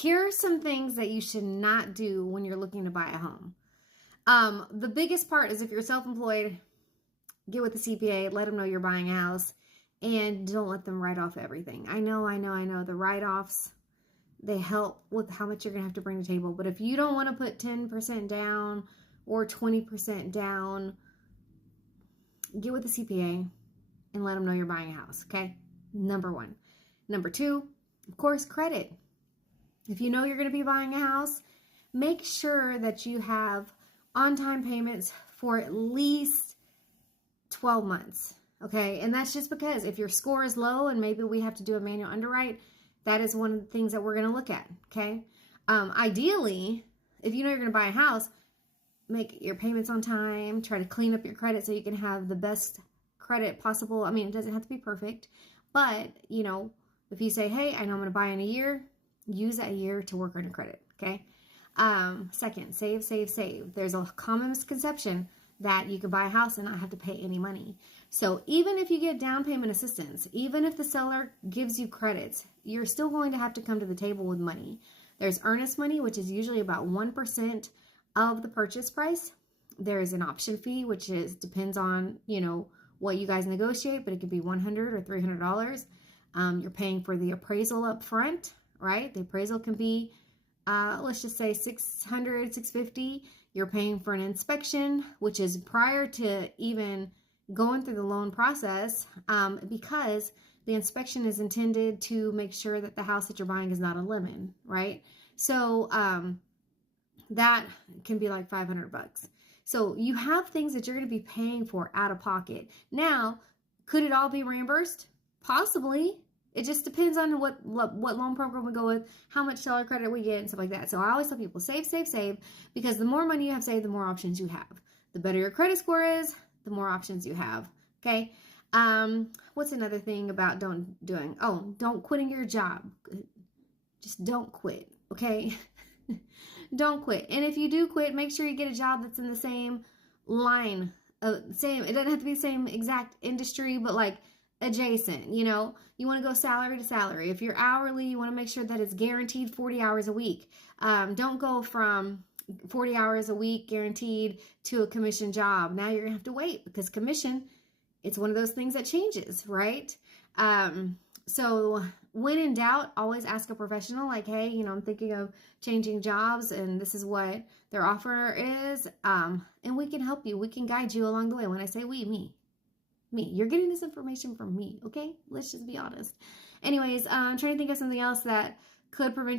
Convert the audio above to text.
here are some things that you should not do when you're looking to buy a home. The biggest part is if you're self-employed, get with the CPA, let them know you're buying a house, and don't let them write off everything. I know. The write-offs, they help with how much you're going to have to bring to the table. But if you don't want to put 10% down or 20% down, get with the CPA and let them know you're buying a house, okay? Number one. Number two, of course, credit. If you know you're going to be buying a house, make sure that you have on-time payments for at least 12 months, okay? And that's just because if your score is low and maybe we have to do a manual underwrite, that is one of the things that we're going to look at, okay? Ideally, if you know you're going to buy a house, make your payments on time, try to clean up your credit so you can have the best credit possible. I mean, it doesn't have to be perfect, but, you know, if you say, hey, I know I'm going to buy in a year, use that year to work on your credit, okay? Second, save. There's a common misconception that you can buy a house and not have to pay any money. So even if you get down payment assistance, even if the seller gives you credits, you're still going to have to come to the table with money. There's earnest money, which is usually about 1% of the purchase price. There is an option fee, which depends on, you know, what you guys negotiate, but it could be $100 or $300. You're paying for the appraisal up front, right? The appraisal can be, let's just say $600, $650. You're paying for an inspection, which is prior to even going through the loan process, because the inspection is intended to make sure that the house that you're buying is not a lemon, right? So that can be like $500. So you have things that you're going to be paying for out of pocket. Now, could it all be reimbursed? Possibly. It just depends on what loan program we go with, how much seller credit we get, and stuff like that. So I always tell people, save, because the more money you have saved, the more options you have. The better your credit score is, the more options you have, okay? What's another thing about don't quitting your job. Just don't quit, okay? Don't quit. And if you do quit, make sure you get a job that's in the same line. It doesn't have to be the same exact industry, but like adjacent, you know. You want to go salary to salary. If you're hourly, you want to make sure that it's guaranteed 40 hours a week. Don't go from 40 hours a week guaranteed to a commission job. Now you're going to have to wait because commission, it's one of those things that changes, right? So when in doubt, always ask a professional like, hey, you know, I'm thinking of changing jobs and this is what their offer is. And we can help you. We can guide you along the way. When I say we, me. You're getting this information from me, okay? Let's just be honest. Anyways, I'm trying to think of something else that could prevent